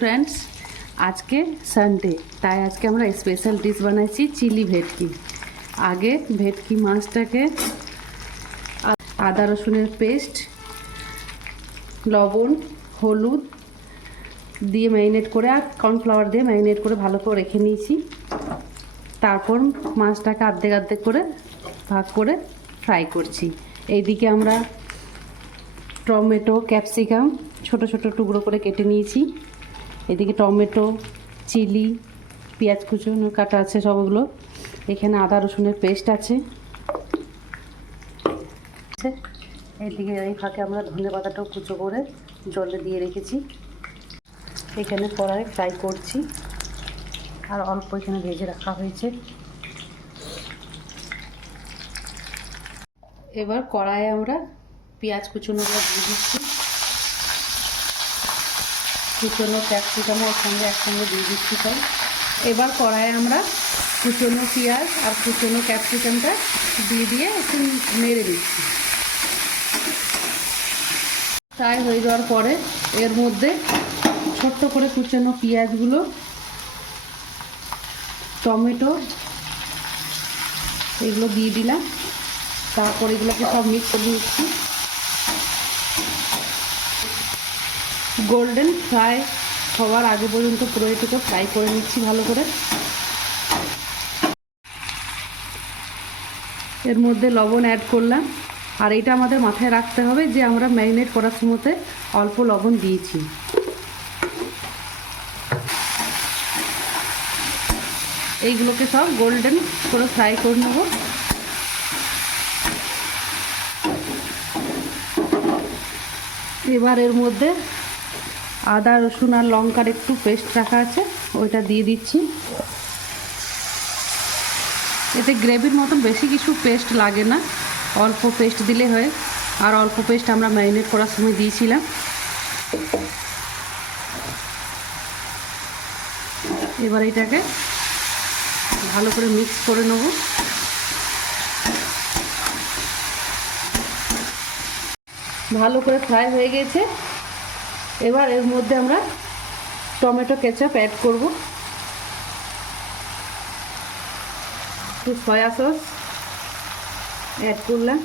Friends, আজকে Sunday, তাই আজকে আমরা স্পেশাল ডিশ বানাইছি চিলি ভেটকি। আগে ভেটকি মাছটাকে আদা রসুনের পেস্ট, লবণ, হলুদ দিয়ে ম্যারিনেট করে আর কর্নফ্লাওয়ার দিয়ে ম্যারিনেট করে ভালো করে রেখে নিয়েছি। তারপর মাছটাকে অর্ধেক অর্ধেক করে ভাগ করে ফ্রাই করছি। এইদিকে আমরা টমেটো, ক্যাপসিকাম ছোট ছোট টুকরো করে কেটে নিয়েছি। এদিকে টমেটো, চিলি, পেঁয়াজ কুচনো কাটা আছে সবগুলো। এখানে আদা রসুনের পেস্ট আছে। এইদিকে এই ফাঁকে আমরা ধনে পাতাটাও কুচো করে জলে দিয়ে রেখেছি। এখানে কড়াই ফ্রাই করছি আর অল্প এখানে ভেজে রাখা হয়েছে। এবার কড়াইয়ে আমরা পেঁয়াজ কুচনোগুলো দিয়ে দিচ্ছি। কুচনো ক্যাপসিকাম ওর সঙ্গে একসঙ্গে দিয়ে দিচ্ছি তাই। এবার কড়াইয়ে আমরা কুচনো পেঁয়াজ আর কুচনো ক্যাপসিকামটা দিয়ে একটু নেড়ে দিচ্ছি। ফ্রাই হয়ে যাওয়ার পরে এর মধ্যে ছোট্ট করে কুচনো পেঁয়াজগুলো, টমেটো এগুলো দিয়ে দিলাম। তারপর এগুলোকে সব মিক্স করে দিচ্ছি। গোল্ডেন ফ্রাই হওয়ার আগে পর্যন্ত পুরো এটুকু ফ্রাই করে নিচ্ছি ভালো করে। এর মধ্যে লবণ অ্যাড করলাম। আর এটা আমাদের মাথায় রাখতে হবে যে আমরা ম্যারিনেট করার সময়তে অল্প লবণ দিয়েছি। এইগুলোকে সব গোল্ডেন করে ফ্রাই করে নেব। এবার এর মধ্যে আদা রসুন আর লঙ্কার একটু পেস্ট রাখা আছে, ওইটা দিয়ে দিচ্ছি। এতে গ্রেভির মতন বেশি কিছু পেস্ট লাগে না, অল্প পেস্ট দিলে হয়। আর অল্প পেস্ট আমরা ম্যারিনেট করার সময় দিয়েছিলাম। এবার এটাকে ভালো করে মিক্স করে নেব। ভালো করে ফ্রাই হয়ে গেছে। এবার এর মধ্যে আমরা টমেটো কেচাপ অ্যাড করব, একটু সয়া সস অ্যাড করলাম,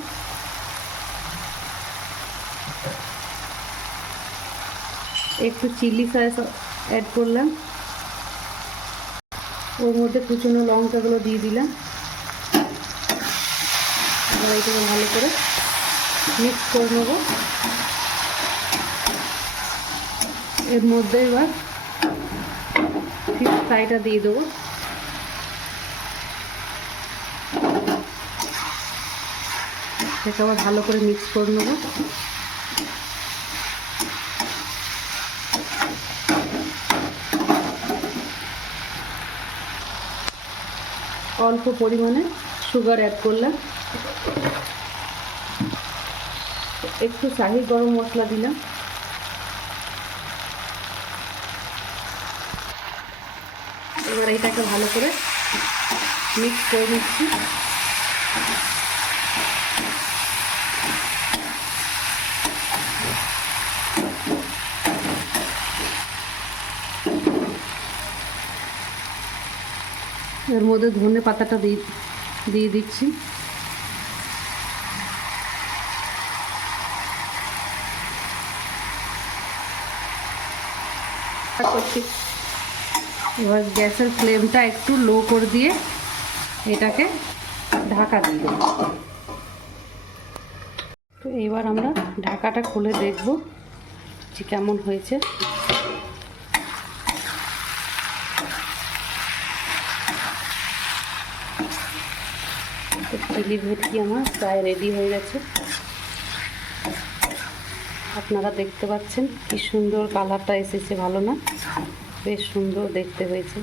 একটু চিলি সস অ্যাড করলাম, ওর মধ্যে কুচনো লঙ্কাগুলো দিয়ে দিলাম। এবার এইটাকে ভালো করে মিক্স করে নেব। এর মধ্যে এবার ফিশ ফ্রাইটা দিয়ে দেবো। এটাকে আবার ভালো করে মিক্স করে নেব। অল্প পরিমাণে সুগার অ্যাড করলাম, একটু শাহি গরম মশলা দিলাম। এবার এটাকে ভালো করে মিক্স করে নিচ্ছি। এর মধ্যে ধনে পাতাটা দিয়ে দিচ্ছি। এবার গ্যাসের ফ্লেমটা একটু লো করে দিয়ে এটাকে ঢাকা দিয়ে দেব। তো এবার আমরা ঢাকাটা খুলে দেখব যে কেমন হয়েছে। চিলি ভেটকি আমার প্রায় রেডি হয়ে গেছে। আপনারা দেখতে পাচ্ছেন কি সুন্দর কালারটা এসেছে, ভালো না? বেশ সুন্দর দেখতে হয়েছে।